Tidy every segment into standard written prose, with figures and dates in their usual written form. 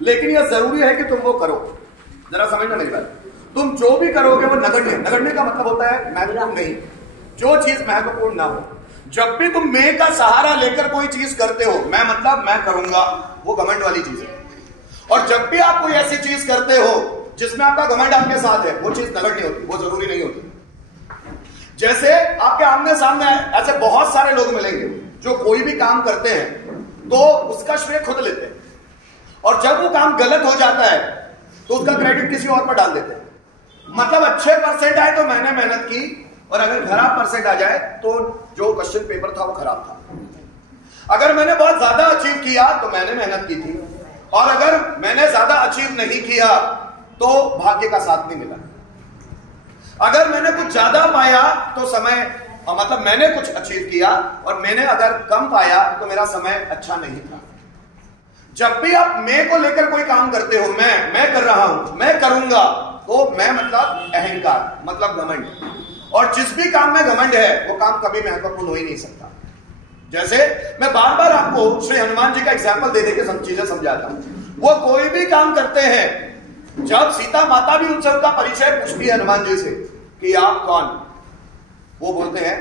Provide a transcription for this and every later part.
लेकिन यह जरूरी है कि तुम वो करो। जरा समझना मेरी बात, तुम जो भी करोगे वो नगण्य, नगण्य का मतलब होता है महत्वपूर्ण नहीं, जो चीज महत्वपूर्ण ना हो। जब भी तुम मैं का सहारा लेकर कोई चीज करते हो, मैं मतलब मैं करूंगा, वो घमंड वाली चीज है। और जब भी आप कोई ऐसी चीज करते हो जिसमें आपका घमंड आपके साथ है, वो चीज नगण्य होती, वो जरूरी नहीं होती। जैसे आपके आमने सामने ऐसे बहुत सारे लोग मिलेंगे जो कोई भी काम करते हैं तो उसका श्रेय खुद लेते हैं, और जब वो काम गलत हो जाता है तो उसका क्रेडिट किसी और पर डाल देते हैं। मतलब अच्छे परसेंट आए तो मैंने मेहनत की, और अगर खराब परसेंट आ जाए तो जो क्वेश्चन पेपर था वो खराब था। अगर मैंने बहुत ज्यादा अचीव किया तो मैंने मेहनत की थी, और अगर मैंने ज्यादा अचीव नहीं किया तो भाग्य का साथ नहीं मिला। अगर मैंने कुछ ज्यादा पाया तो समय, मतलब मैंने कुछ अचीव किया, और मैंने अगर कम पाया तो मेरा समय अच्छा नहीं था। जब भी आप मैं को लेकर कोई काम करते हो, मैं कर रहा हूं, मैं करूंगा, तो मैं मतलब अहंकार, मतलब घमंड। और जिस भी काम में घमंड है वो काम कभी महत्वपूर्ण हो ही नहीं सकता। जैसे मैं बार बार आपको श्री हनुमान जी का एग्जाम्पल दे देकर सब चीजें समझाता हूं। वो कोई भी काम करते हैं, जब सीता माता भी उनसे उनका परिचय पूछती है हनुमान जी से कि आप कौन, वो बोलते हैं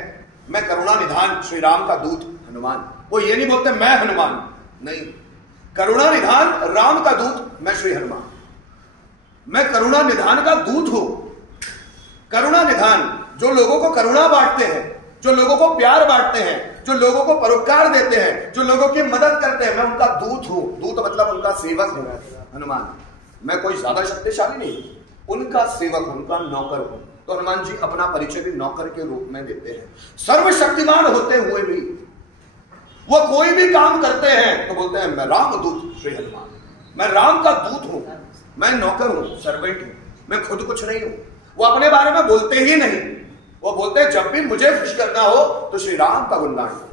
मैं करुणा निधान श्री राम का दूत हनुमान। वो ये नहीं बोलते मैं हनुमान, नहीं, करुणा निधान राम का दूत मैं श्री हनुमान, मैं करुणा निधान का दूत हूं। करुणा निधान जो लोगों को करुणा बांटते हैं, जो लोगों को प्यार बांटते हैं, जो लोगों को परोपकार देते हैं, जो लोगों की मदद करते हैं, मैं उनका दूत हूं। दूत मतलब उनका सेवक हूं हनुमान। मैं कोई ज्यादा शक्तिशाली नहीं, उनका सेवक, उनका नौकर हूं। तो हनुमान जी अपना परिचय भी नौकर के रूप में देते हैं। सर्वशक्तिमान होते हुए भी वो कोई भी काम करते हैं तो बोलते हैं मैं रामदूत श्री हनुमान, मैं राम का दूत हूं, मैं नौकर हूं, सर्वेंट हूं, मैं खुद कुछ नहीं हूं। वो अपने बारे में बोलते ही नहीं, वो बोलते हैं जब भी मुझे खुश करना हो तो श्री राम का गुणगान हो।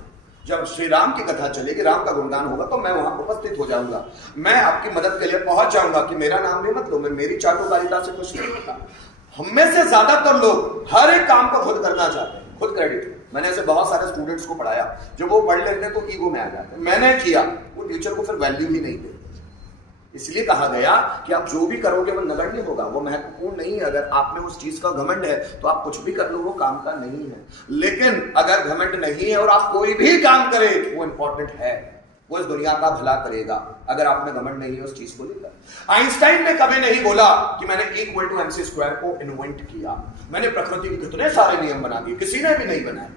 जब श्री राम की कथा चलेगी, राम का गुणगान होगा, तो मैं वहां उपस्थित हो जाऊंगा, मैं आपकी मदद के लिए पहुंच जाऊंगा। कि मेरा नाम भी मत लो, मैं मेरी चाटुकारिता से खुश नहीं होता। हमें से ज्यादातर लोग हर एक काम को खुद करना चाहते हैं, खुद क्रेडिट। मैंने ऐसे बहुत सारे स्टूडेंट्स को पढ़ाया, जब वो पढ़ लेते तो ईगो में आ जाते, मैंने किया, वो टीचर को फिर वैल्यू ही नहीं देते। इसलिए कहा गया कि आप जो भी करोगे वो नगण्य होगा, वो महत्वपूर्ण नहीं है। अगर आप में उस चीज का घमंड है तो आप कुछ भी कर लो, वो काम का नहीं है। लेकिन अगर घमंड नहीं है और आप कोई भी काम करें, वो इंपॉर्टेंट है, वो इस दुनिया का भला करेगा। अगर आप में घमंड नहीं है उस चीज को लेकर। आइंस्टाइन ने कभी नहीं बोला कि मैंने इक्वल टू MC स्क्वायर को इन्वेंट किया, मैंने प्रकृति के कितने सारे नियम बना दिए, किसी ने भी नहीं बनाए।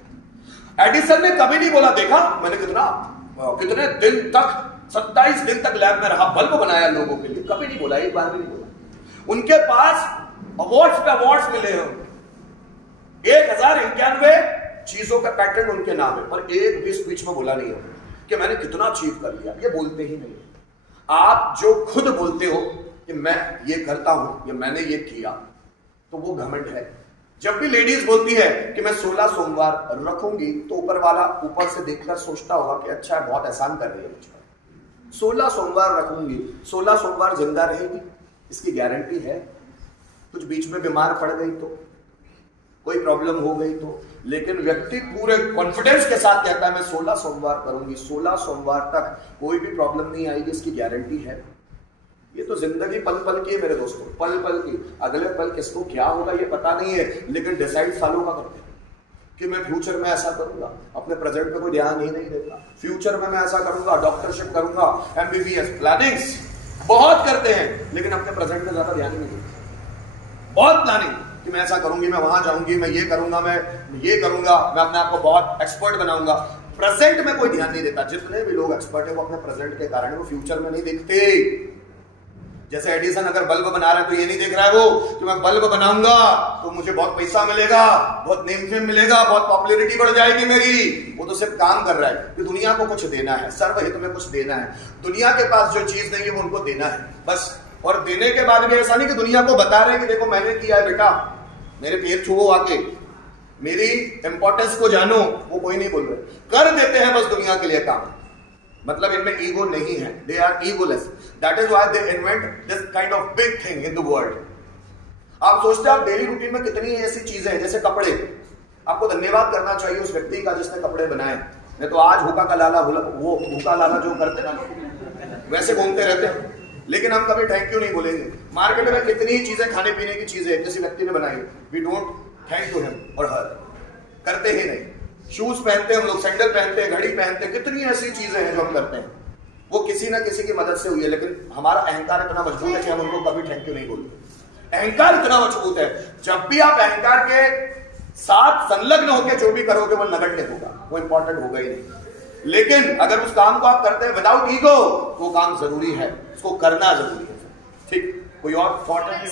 एडिसन ने कभी नहीं बोला देखा मैंने कितने दिन तक 27 दिन तक लैब में रहा, बल्ब बनाया लोगों के लिए, कभी नहीं बोला, एक बार भी नहीं बोला। उनके पास अवार्ड्स पे अवार्ड्स मिले हैं, 1091 चीजों का पैटर्न उनके नाम है, पर एक भी स्पीच में बोला नहीं है कि मैंने कितना अचीव कर लिया। ये बोलते ही नहीं। आप जो खुद बोलते हो कि मैं ये करता हूं या मैंने ये किया, तो वो घमंड है। जब भी लेडीज बोलती है कि मैं 16 सोमवार रखूंगी, तो ऊपर वाला ऊपर से देखकर सोचता होगा कि अच्छा बहुत एहसान कर रही है मुझ पर। 16 सोमवार रखूंगी, 16 सोमवार जिंदा रहेगी, इसकी गारंटी है? कुछ बीच में बीमार पड़ गई तो, कोई प्रॉब्लम हो गई तो। लेकिन व्यक्ति पूरे कॉन्फिडेंस के साथ कहता है मैं 16 सोमवार करूंगी, 16 सोमवार तक कोई भी प्रॉब्लम नहीं आएगी, इसकी गारंटी है। ये तो जिंदगी पल पल की है मेरे दोस्तों, पल पल की। अगले पल किसको क्या होगा ये पता नहीं है, लेकिन डिसाइड सालों का करते हैं कि मैं फ्यूचर में ऐसा करूंगा। अपने प्रेजेंट पे कोई ध्यान ही नहीं देता। फ्यूचर में मैं ऐसा करूंगा, डॉक्टरशिप करूंगा, MBBS, प्लानिंग्स बहुत करते हैं, लेकिन अपने प्रेजेंट में ज्यादा ध्यान ही नहीं देते। बहुत प्लानिंग कि मैं ऐसा करूंगी, मैं वहां जाऊंगी, मैं ये करूंगा, मैं ये करूंगा, मैं अपने आप को बहुत एक्सपर्ट बनाऊंगा। प्रेजेंट में कोई ध्यान नहीं देता। जितने भी लोग एक्सपर्ट है वो अपने प्रेजेंट के कारण वो फ्यूचर में नहीं देखते। जैसे एडिसन अगर बल्ब बना रहा है तो ये नहीं देख रहा है वो कि मैं बल्ब बनाऊंगा तो मुझे बहुत पैसा मिलेगा, बहुत नेम फेम मिलेगा, बहुत पॉपुलैरिटी बढ़ जाएगी मेरी। वो तो सिर्फ काम कर रहा है कि दुनिया को कुछ देना है, सर्वहित में कुछ देना है। दुनिया के पास जो चीज नहीं है वो उनको देना है बस। और देने के बाद भी ऐसा नहीं कि दुनिया को बता रहे हैं कि देखो मैंने किया है बेटा, मेरे पैर छुओ आके, मेरी इंपॉर्टेंस को जानो, वो कोई नहीं बोल रहे। कर देते हैं बस दुनिया के लिए काम। मतलब इनमें ईगो नहीं है, they are egoless. That is why they invent this kind of big thing in the world. आप सोचते हैं आप डेली रूटीन में कितनी ऐसी चीजें हैं, जैसे कपड़े। आपको धन्यवाद करना चाहिए उस व्यक्ति का जिसने कपड़े बनाए। नहीं तो आज हुक्का का लाला, वो हुक्का लाला जो करते ना वैसे घूमते रहते हैं। लेकिन हम कभी थैंक यू नहीं बोलेंगे। मार्केट में कितनी चीजें खाने पीने की चीजें किसी व्यक्ति ने बनाई, we don't thank to him और हर, करते ही नहीं। शूज पहनते हैं हम लोग, सैंडल पहनते हैं, घड़ी पहनते हैं, कितनी ऐसी चीजें हैं जो हम करते हैं, वो किसी ना किसी की मदद से हुई है। लेकिन हमारा अहंकार इतना मजबूत है कि हम उनको कभी थैंक यू नहीं बोलते। अहंकार इतना मजबूत है, जब भी आप अहंकार के साथ संलग्न होकर जो भी करोगे वो नगण्य होगा, वो इंपॉर्टेंट होगा ही नहीं। लेकिन अगर उस काम को आप करते हैं विदाउट ईगो, वो काम जरूरी है, उसको करना जरूरी है। ठीक, कोई और थॉट है?